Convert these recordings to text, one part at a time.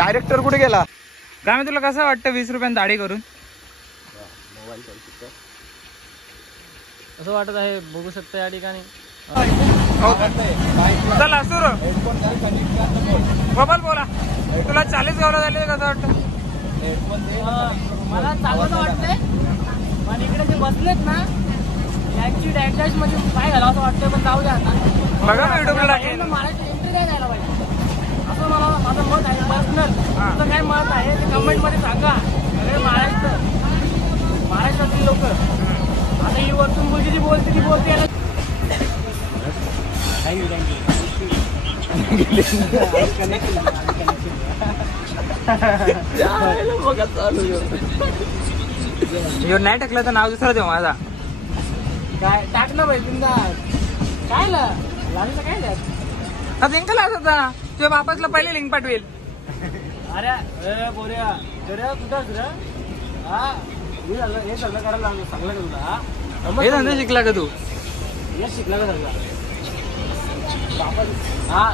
Director कुठे गेला? काय मी तुला कसं वाटतं 20 रुपयांनी दाढी करून? मोबाईल असं वाटत आहे, बघू शकता या ठिकाणी. चला सुरू. गोपाल बोला, तुला 40 गावला झाले कसं वाटतं? मला चांगलं वाटतंय, पण इकडे जे बसलेत ना यांची डॅश मध्ये काय झालं असं वाटतंय. पण जाऊ द्या आता, बघा ना युट्यूबला टाकेल. महाराष्ट्र एंट्री काय द्यायला पाहिजे असं मला माझं मत आहे पर्सनल. तुमचं काय मत आहे ते कमेंट मध्ये सांगा. सगळे महाराष्ट्रातील लोक आता ही वरतून मुलगी जी बोलते ती बोलते याला नाही टाकलं तर नाव दुसरं देऊ माझा. काय टाकलं पाहिजे तुमचा काय लागलं काय द्या. लिंक लावत होता तुझ्या बापासला पहिले लिंक पाठवेल. अरे बोऱ्या कुठं हा हे सगळं करायला लागलं सांगलं तुला. हे धंदा शिकला का तू? हे शिकला का सगळं हा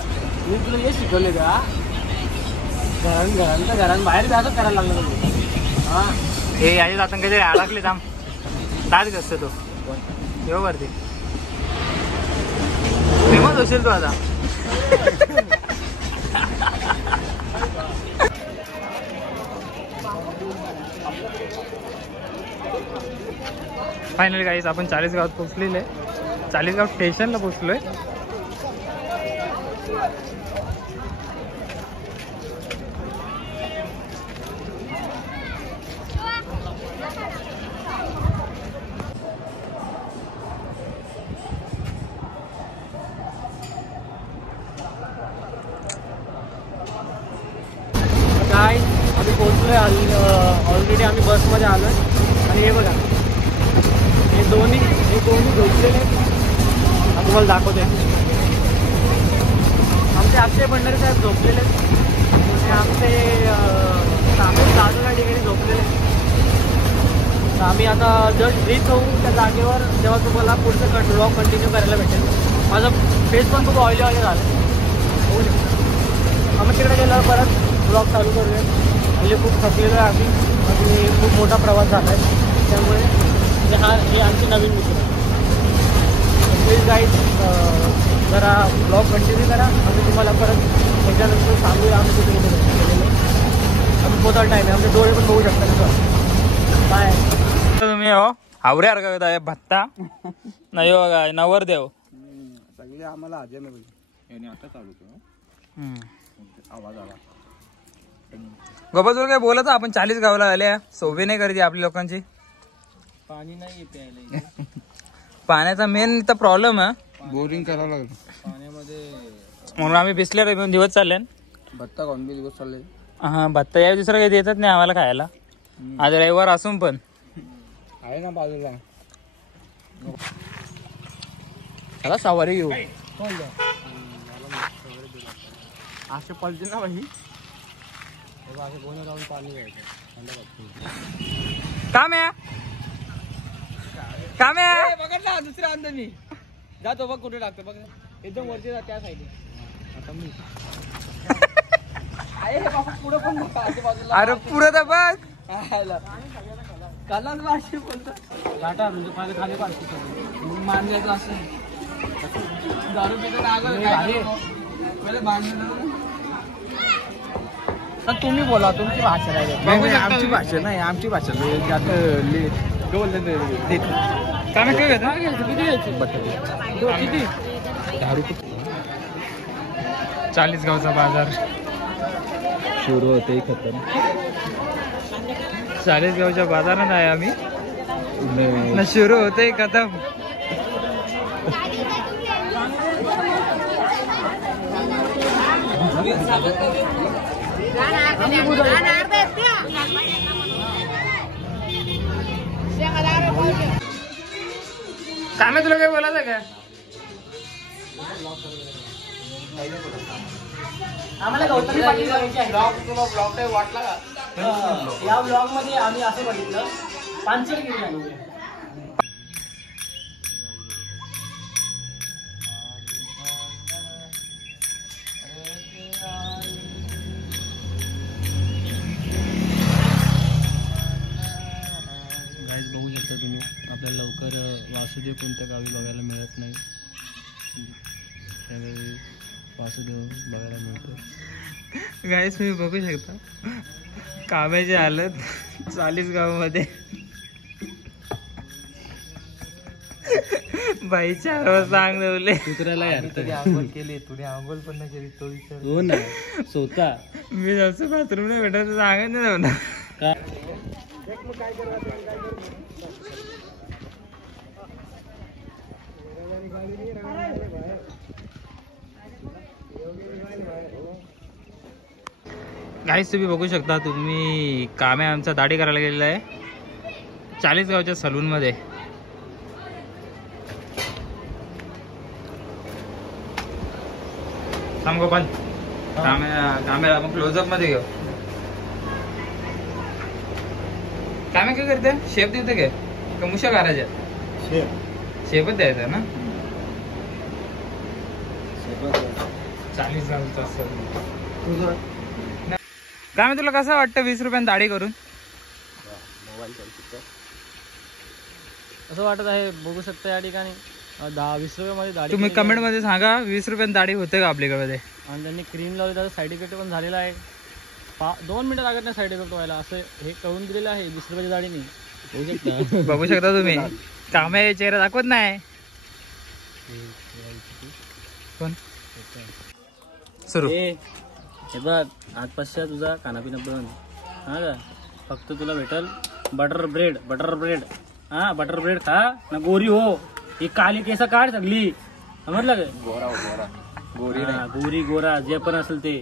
मी तुला हे शिकवले का? घरान बाहेर जायचं करायला लागलं तुला. हा हे याच्या जातं काहीतरी अडकले थांब. दाद कसतो तो येऊ वरती फेमस होशील तू आता. फायनली गाईस आपण 40 गावात पोहोचलेले. 40 गाव स्टेशनला पोहोचलोय. काय आम्ही पोहोचलोय ऑलरेडी आम्ही बसमध्ये आलोय. आणि हे बघा हे दोन्ही झोपलेले तुम्हाला दाखवते. आमचे अक्षय भंडारी साहेब झोपलेले आणि आमचे दादू या ठिकाणी झोपलेले. तर आम्ही आता जस्ट रीच होऊ त्या जागेवर जेव्हा तुम्हाला पुढचं व्लॉग कंटिन्यू करायला भेटेल. माझं फेस पण खूप ऑइली झालं होऊ शकतं. आम्ही तिकडे गेल्यावर परत ब्लॉग चालू करूया. म्हणजे खूप थकलेलो आहे आम्ही आणि खूप मोठा प्रवास झाला आहे. त्यामुळे हे आमची नवीन मित्र. प्लीज गाईड जरा ब्लॉग कंटिन्यू करा. आम्ही तुम्हाला परत त्याच्यानंतर सांगूया आम्ही कुठे कुठे गेलेलो. आम्ही पोचायला टाईम आहे. आमचे डोळे पण बघू शकता कसं बाय. तुम्ही हो हावऱ्यावर का भत्ता नाही हो बघा नवरदेव सगळे आम्हाला अजय नाही आता चालू आवाज आला. गोपाल तुला काय बोलत आपण 40 गावाला आल्या. सोबी नाही करते आपल्या लोकांची. पाणी नाही प्यायला. पाण्याचा मेन इथं प्रॉब्लेम आहे. बोरिंग करावं लागलं पाण्यामध्ये म्हणून आम्ही बिसलेर घेऊन दिवस चालले. भत्ता खाऊन बी दिवस चालले. हा भत्ता या दुसरं काही देतच नाही आम्हाला खायला. आज रविवार असून पण आहे ना बाजूला. चला सवारी घेऊ. असे पलते ना भाई. असे कोणी राहून पाणी घ्यायचं. काम आहे काम आहे. बघा ना दुसऱ्या अंत मी जातो बघ कुठे टाकतो बघ एकदम वरती जा त्या साईडला. आता मी आहे बाबा पुढे पण बाजूला. अरे पुढे तर बघ कालाच भाषे बोलतो घाटा म्हणजे माझ्या खाली पाडतो मान द्यायचं असं दारू पितो पहिले बांधलेलं. तुम्ही बोला तुमची भाषा नाही. आमची भाषा नाही. आमची भाषा काम काय घेत किती 10 रुपये. 40 गावचा बाजार सुरू होते खतम. 40 गावच्या बाजारात आहे आम्ही. न सुरू होते खतम. काम तुला काय बोलायचं का? आम्हाला गौतमी पाटील बघायची आहे. ब्लॉग वाटला का? या ब्लॉग मध्ये आम्ही असं बघितलं पानसरगिरी लागली. मध्ये कोणत्या गावी बघायला मिळत नाही, त्यावेळी वासुदेव बघायला मिळतो. गाईस तुम्ही बघू शकता काम्याची हालत चाळीसगावमध्ये. बाई 4 वाजता अंग धुवले. कुत्र्याला यार कधी आंघोळ केली, तुझी आंघोळ पण नाही केली तो विचार. हो ना, स्वतः मी जास्त बाथरूम नाही भेटत सांगत नाही जाऊ ना. गाईस तुम्ही बघू शकता, तुम्ही काम्या आमचा दाढी करायला गेलेला आहे चाळीसगावच्या सलून मध्ये. थांब गोपाल, काम्या आपण क्लोजअप मध्ये घेऊ. काम्या काय करते, शेप देते काय का मुशा करायच्या? शेपच द्यायचा ना. चाळीसगावचा सलून. काय तुला कसं वाटतं 20 रुपयाने दाढी करून? असं वाटत आहे, बघू शकता या ठिकाणी 10-20 रुपयामध्ये दाढी. तुम्ही कमेंट मध्ये सांगा 20 रुपयाने दाढी होते का आपल्याकडे. आणि त्यांनी क्रीम लावली, त्याचा साईड इफेक्ट पण झालेला आहे. 2 मिनिटं लागत नाही साईड इफेक्ट व्हायला, असं हे करून दिलेलं आहे 20 रुपयाची दाढीने. बघू शकता. बघू शकता तुम्ही, काम्या चेहरा दाखवत नाही. कोण सुरू? हे बघ, आजपासच्या तुझा खानापिना बंद. हा का, फक्त तुला भेटल बटर ब्रेड. हा, बटर ब्रेड खा ना, गोरी हो. ही काली केस काढ सगळी, समजलं का? गोरी गोरा जे पण असेल ते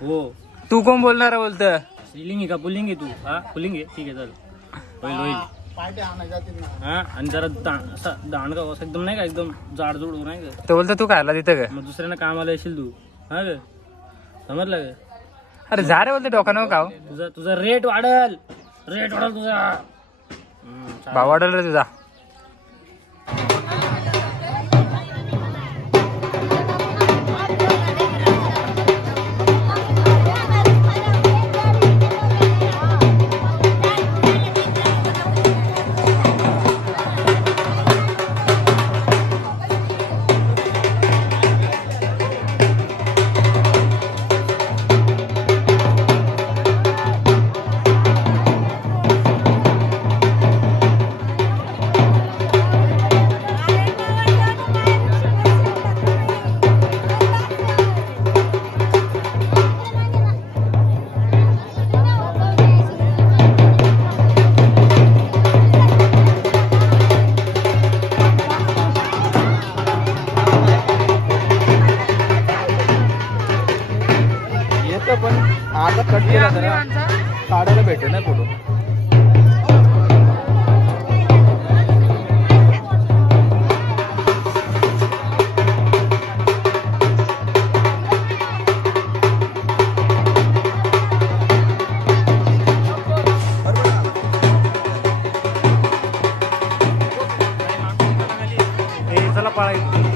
हो. तू कोण बोलणार बोलत? स्त्रीलिंग आहे का पुल्लिंग आहे तू? हा पुल्लिंग आहे, ठीक आहे, चल होईल. हा, आणि जरा दांडगा असं एकदम नाही का, एकदम जाडजूड नाही का. तो बोलतो तू खायला तिथं का? मग दुसऱ्यांना कामाला येशील तू. हा का, समजलं का? अरे जा रे बोलते, डोका नको खाऊ. तुझा रेट वाढल तुझा. भाव वाढल रे तुझा. पण आता कट केला तर काढायला भेटेल ना फोटो.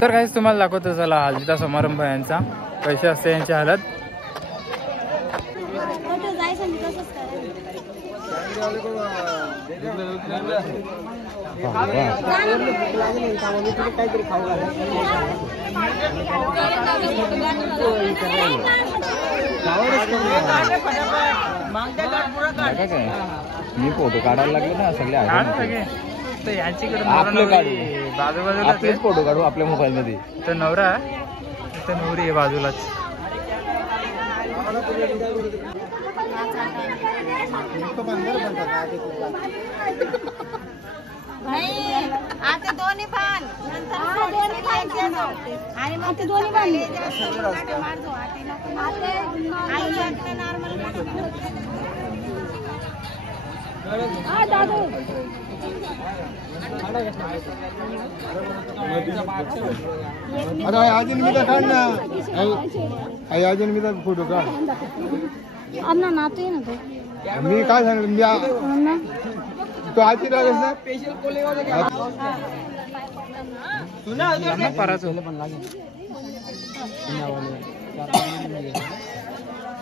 तर काहीच तुम्हाला दाखवतो चला हल्दीचा समारंभ यांचा कशी असते यांची हालत. मी फोटो काढायला लागले ना सगळे आपलेच फोटो काढू आपल्या मोबाईल मध्ये. तर नवरा तर नवरी आहे बाजूलाच. आता दोन्ही पान आणि मग ते दोन्ही पान अरे आजन्मीचा काढ ना, आजन्मीचा फोटो काढ. अन्ना नातू ना तो. मी काय सांगितलं तो आजी लागेल ना पराच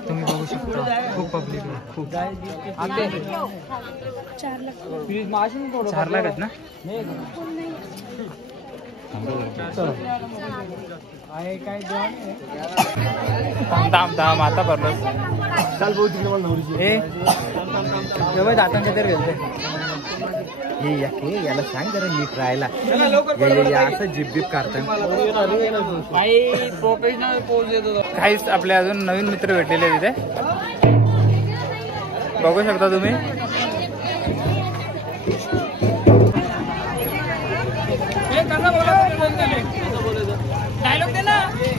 तुम्ही बघू शकता खूप पब्लिक आहे खूप. चार लाख आहेत ना. थांब आता भरलो चाल भाऊ तिकडे मला नवरीची हे जेव्हा दातांच्या तर गेलते हे याला सांग जरा नीट राहायला असं जिप जिप काढतात. काहीच आपले अजून नवीन मित्र भेटलेले तिथे बघू शकता तुम्ही.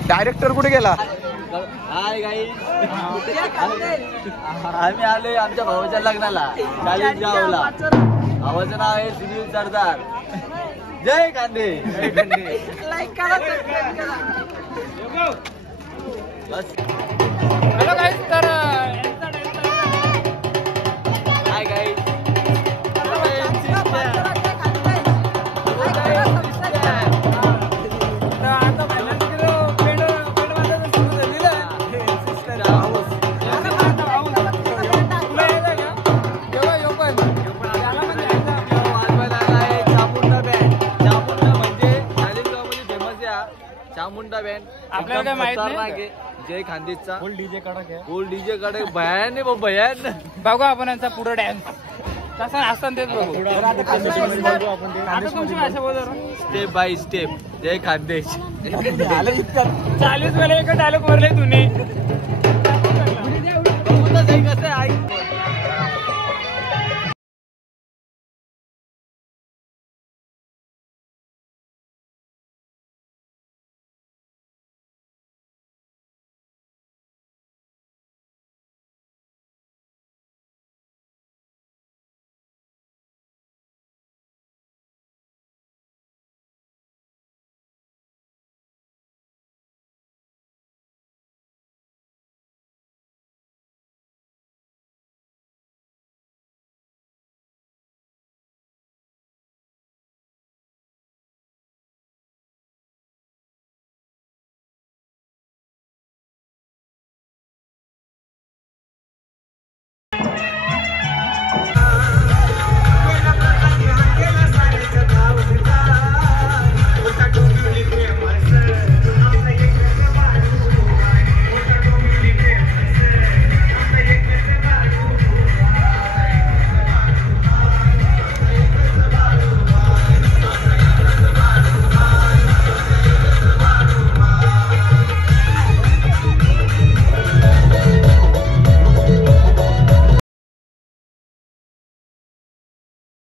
डायरेक्टर कुठे गेला. हाय गाईस, आम्ही आलोय आमच्या भावाच्या लग्नाला चाळीसगावला. भावाचं नाव आहे सुनील सरदार. जय कांदे. बस हॅलो गाईस. तर हाय गाईस. चामुंडा बँड आपल्याला काय माहित नाही. जय खानदेशचा फुल डीजे कडक आहे. फुल डीजे कडे भयान आहे भयान. बघू आपण यांचा पुढे डॅन्स कसा असताना तेच बघू. आता तुमची भाषा बोल. स्टेप बाय स्टेप जय खानदेश. 40 वेळा एक डायलॉग बोलले तुम्ही.